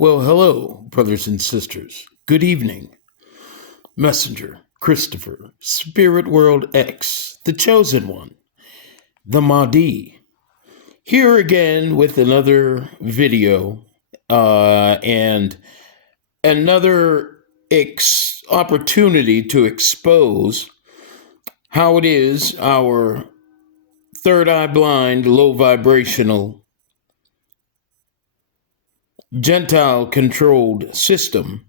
Well, hello, brothers and sisters. Good evening. Messenger, Christopher, Spirit World X, the Chosen One, the Mahdi. Here again with another video and another opportunity to expose how it is our third eye blind, low vibrational, Gentile controlled system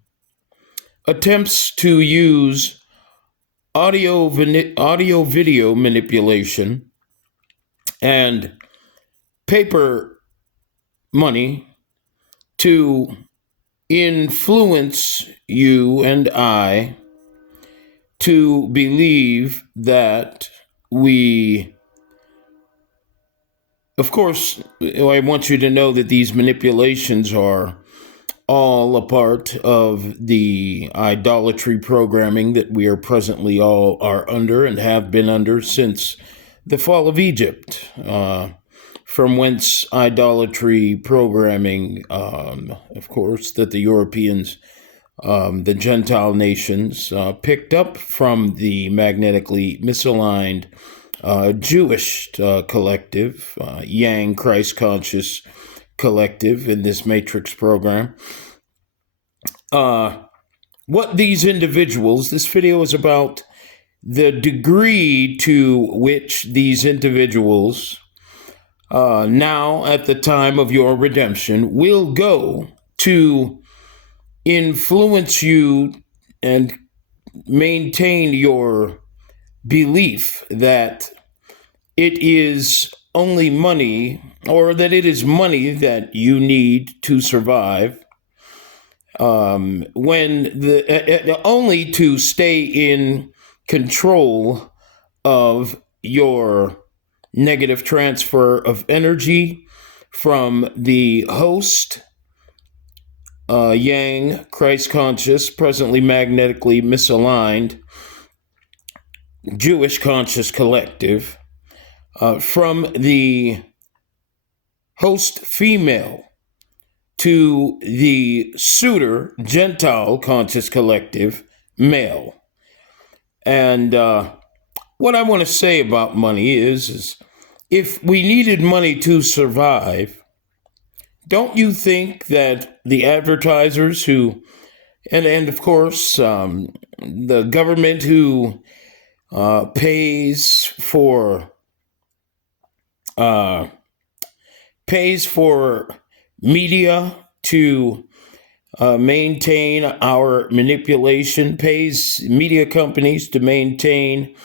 attempts to use audio video manipulation and paper money to influence you and I to believe that of course, I want you to know that these manipulations are all a part of the idolatry programming that we are presently all are under and have been under since the fall of Egypt, from whence idolatry programming, of course, that the Europeans, the Gentile nations, picked up from the magnetically misaligned Jewish collective, Yang Christ Conscious collective in this Matrix program. What these individuals, this video is about the degree to which these individuals, now at the time of your redemption, will go to influence you and maintain your belief that it is only money, or that it is money that you need to survive, only to stay in control of your negative transfer of energy from the host, Yang Christ Conscious, presently magnetically misaligned Jewish Conscious Collective, from the host female to the suitor Gentile Conscious Collective male. And what I want to say about money is if we needed money to survive, don't you think that the advertisers who, and of course, the government who pays for media to maintain our manipulation, pays media companies to maintain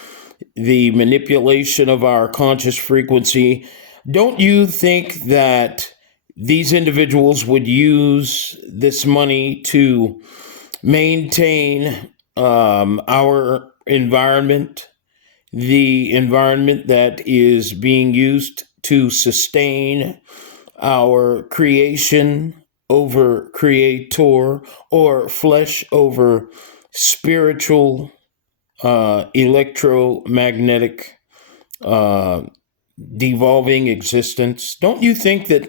the manipulation of our conscious frequency, don't you think that these individuals would use this money to maintain our environment, the environment that is being used to sustain our creation over creator, or flesh over spiritual, electromagnetic, devolving existence? Don't you think that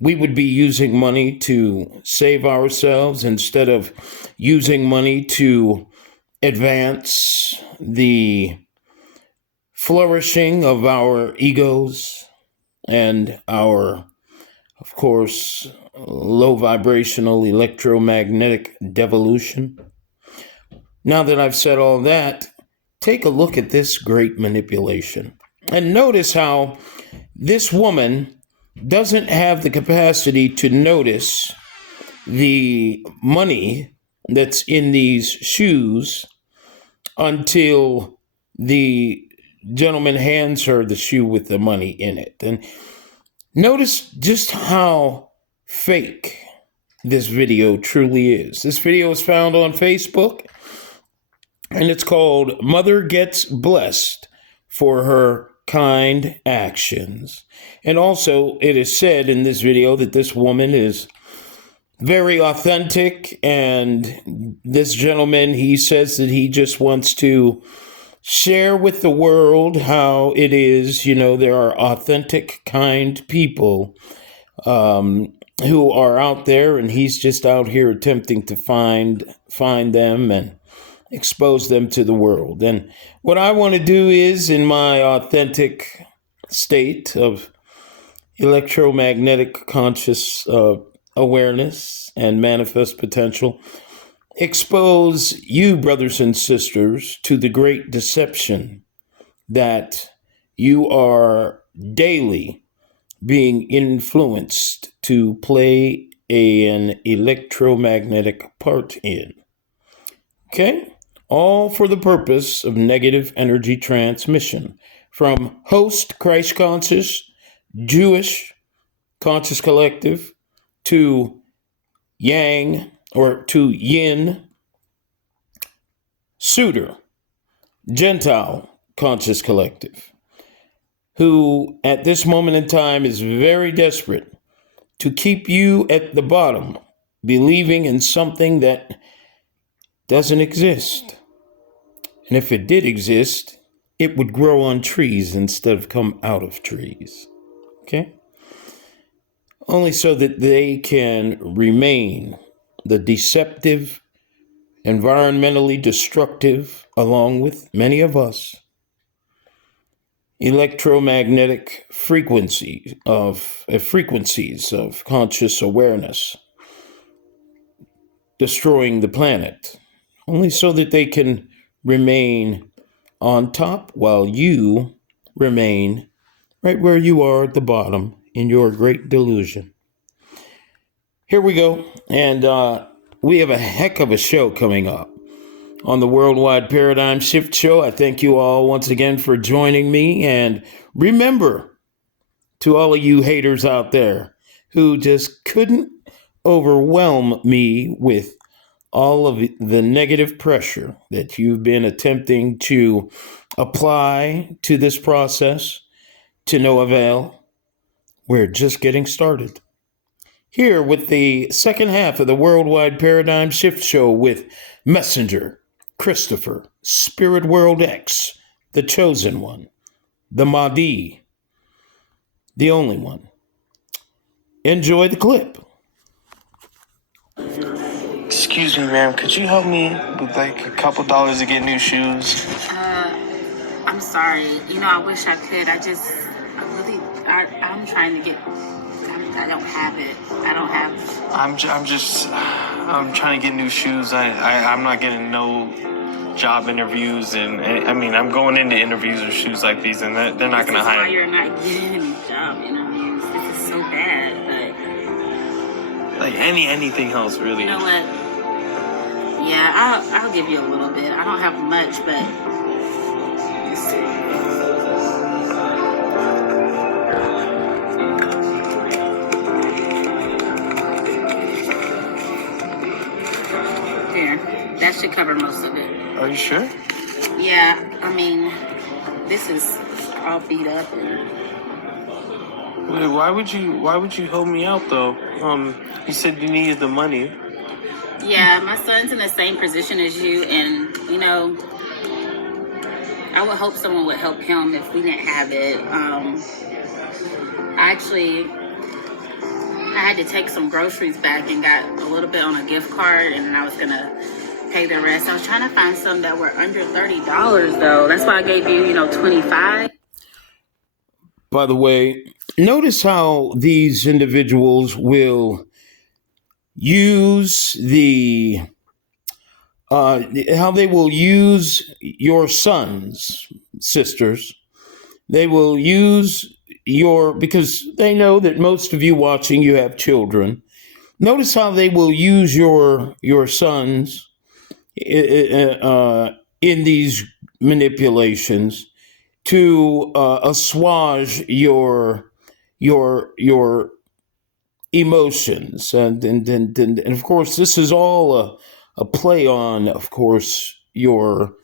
we would be using money to save ourselves instead of using money to advance the flourishing of our egos and our, of course, low vibrational electromagnetic devolution? Now that I've said all that, take a look at this great manipulation and notice how this woman doesn't have the capacity to notice the money that's in these shoes until the gentleman hands her the shoe with the money in it. And notice just how fake this video truly is. This video is found on Facebook, and it's called Mother Gets Blessed for Her Kind Actions. And also, it is said in this video that this woman is very authentic, and this gentleman, he says that he just wants to share with the world how it is, there are authentic, kind people who are out there, and he's just out here attempting to find them and expose them to the world. And what I want to do is, in my authentic state of electromagnetic conscious awareness and manifest potential, expose you, brothers and sisters, to the great deception that you are daily being influenced to play an electromagnetic part in. Okay? All for the purpose of negative energy transmission from host Christ Conscious, Jewish Conscious Collective to Yang or to Yin, Suitor, Gentile Conscious Collective, who at this moment in time is very desperate to keep you at the bottom, believing in something that doesn't exist. And if it did exist, it would grow on trees instead of come out of trees. Okay? Only so that they can remain the deceptive, environmentally destructive, along with many of us, electromagnetic frequencies of conscious awareness, destroying the planet, only so that they can remain on top while you remain right where you are at the bottom in your great delusion. Here we go, and we have a heck of a show coming up on the Worldwide Paradigm Shift Show. I thank you all once again for joining me. And remember, to all of you haters out there who just couldn't overwhelm me with all of the negative pressure that you've been attempting to apply to this process to no avail, we're just getting started. Here with the second half of the Worldwide Paradigm Shift Show with Messenger Christopher, Spirit World X, the Chosen One, the Mahdi, the Only One. Enjoy the clip. Excuse me, ma'am. Could you help me with like a couple dollars to get new shoes? I'm sorry. I wish I could. I'm trying to get. I don't have it. I don't have. I'm trying to get new shoes. I'm not getting no job interviews, and I mean, I'm going into interviews with shoes like these, and they're not going to hire me. Why you're not getting any job? This is so bad. But like anything else, really. You know what? Yeah, I'll give you a little bit. I don't have much, but let's see. That should cover most of it. Are you sure? Yeah, this is all beat up. Wait, why would you help me out though? You said you needed the money. Yeah, my son's in the same position as you, and I would hope someone would help him if we didn't have it. I had to take some groceries back and got a little bit on a gift card, and I was gonna pay the rest. I was trying to find some that were under $30 though. That's why I gave you, $25. By the way, notice how these individuals will use how they will use your sons, sisters. They will use because they know that most of you watching, you have children. Notice how they will use your sons in these manipulations to assuage your emotions, and of course this is all a play on, of course, your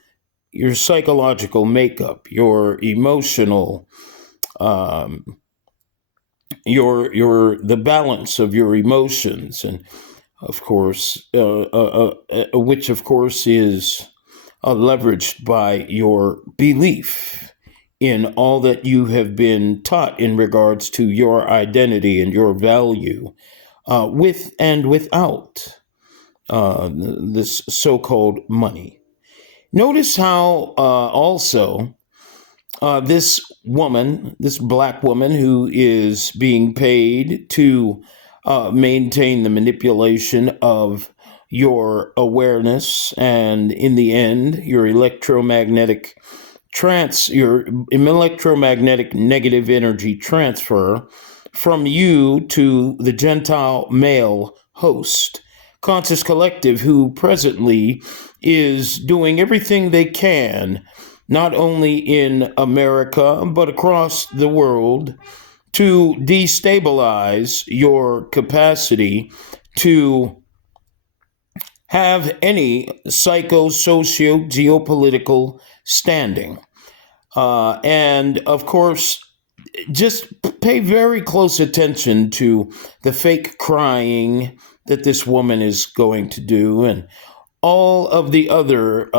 psychological makeup, your emotional, the balance of your emotions, and of course, which of course is leveraged by your belief in all that you have been taught in regards to your identity and your value with and without this so-called money. Notice how also this woman, this black woman who is being paid to maintain the manipulation of your awareness and in the end your electromagnetic negative energy transfer from you to the Gentile male host, Conscious Collective, who presently is doing everything they can, not only in America, but across the world, to destabilize your capacity to have any socio geopolitical standing. And of course, just pay very close attention to the fake crying that this woman is going to do and all of the other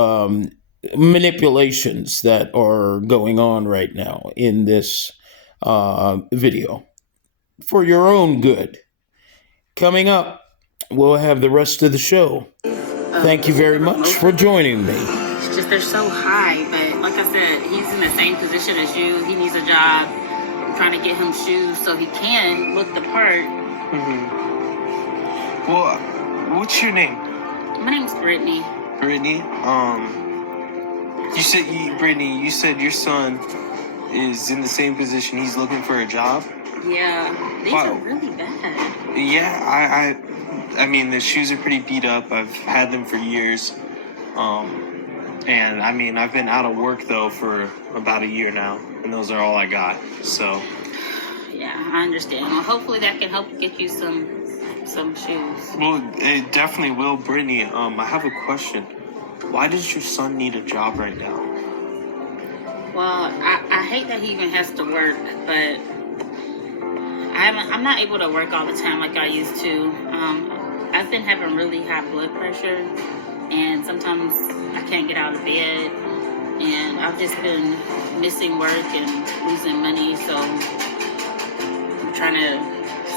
manipulations that are going on right now in this video for your own good. Coming up, we'll have the rest of the show. Thank you very much for joining me. It's just they're so high, but like I said, he's in the same position as you. He needs a job. I'm trying to get him shoes so he can look the part. Well, what's your name? My name's Brittany. Brittany. Brittany, you said your son is in the same position. He's looking for a job. Yeah, these Wow. are really bad. Yeah, I mean, the shoes are pretty beat up. I've had them for years. And I mean, I've been out of work though for about a year now, and those are all I got. So. Yeah, I understand. Well, hopefully that can help get you some shoes. Well, it definitely will, Brittany. I have a question. Why does your son need a job right now? Well, I hate that he even has to work, but I'm not able to work all the time like I used to. I've been having really high blood pressure, and sometimes I can't get out of bed, and I've just been missing work and losing money, so I'm trying to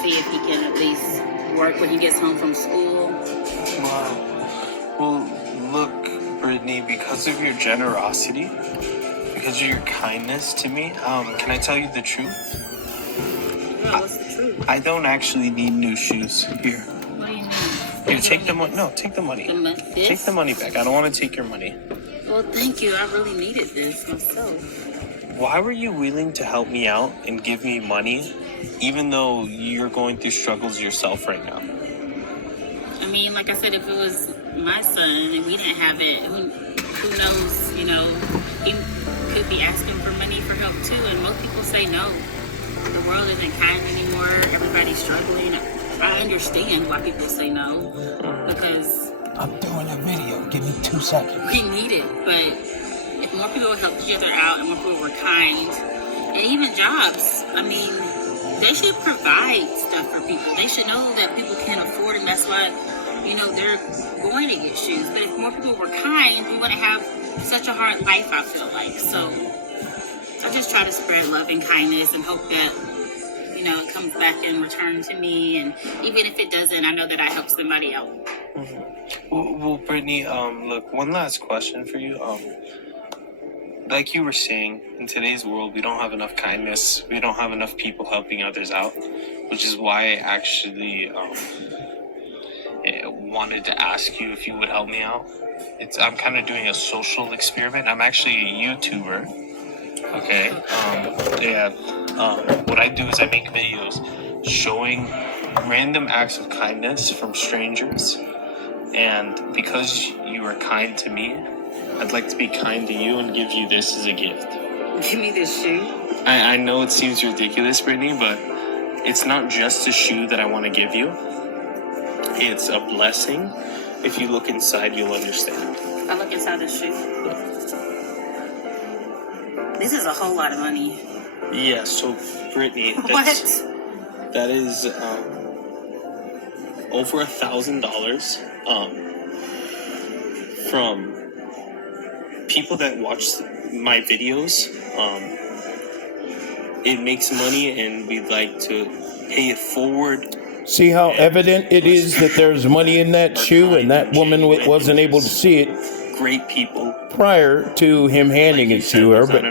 see if he can at least work when he gets home from school. Wow. Well, look, Brittany, because of your generosity, because of your kindness to me, can I tell you the truth? Yeah, what's the truth? I don't actually need new shoes. Here. What do you mean? Here, take the money. No, take the money. This? Take the money back. I don't want to take your money. Well, thank you. I really needed this myself. Why were you willing to help me out and give me money, even though you're going through struggles yourself right now? I mean, like I said, if it was my son and we didn't have it, who knows, he could be asking for money for help too, and most people say no. The world isn't kind anymore. Everybody's struggling. I understand why people say no, because I'm doing a video. Give me 2 seconds. we need it. But if more people helped each other out and more people were kind, and even jobs, I mean, they should provide stuff for people. They should know that people can't afford it, and that's why, they're going to get shoes. But if more people were kind, we wouldn't have such a hard life, I feel like. So I just try to spread love and kindness and hope that, it comes back in return to me. And even if it doesn't, I know that I helped somebody out. Mm-hmm. Well, Brittany, look, one last question for you. Like you were saying, in today's world, we don't have enough kindness. We don't have enough people helping others out, which is why I actually wanted to ask you if you would help me out. I'm kind of doing a social experiment. I'm actually a YouTuber. Okay. What I do is I make videos showing random acts of kindness from strangers. And because you are kind to me, I'd like to be kind to you and give you this as a gift. Give me this shoe? I know it seems ridiculous, Brittany, but it's not just a shoe that I want to give you. It's a blessing. If you look inside, you'll understand. I look inside the shoe. This is a whole lot of money. Yeah, so Brittany, What? That is over $1,000 from people that watch my videos. It makes money, and we'd like to pay it forward See how evident it is that there's money in that shoe, and that woman wasn't able to see it Great people. prior to him handing it to her. But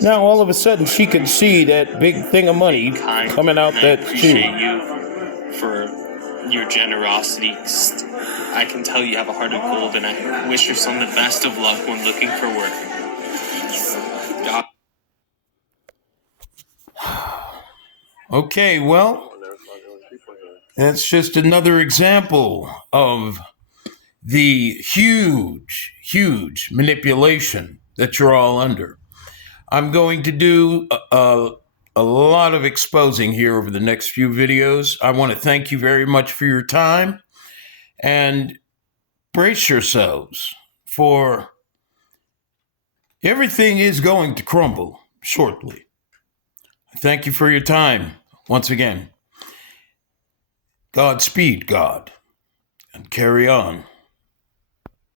now all of a sudden she can see that big thing of money coming out that shoe. I appreciate you for your generosity. I can tell you have a heart of gold, and I wish your son the best of luck when looking for work. God. Okay, well, that's just another example of the huge manipulation that you're all under. I'm going to do a lot of exposing here over the next few videos. I want to thank you very much for your time, and brace yourselves, for everything is going to crumble shortly. Thank you for your time once again. Godspeed, God, and carry on.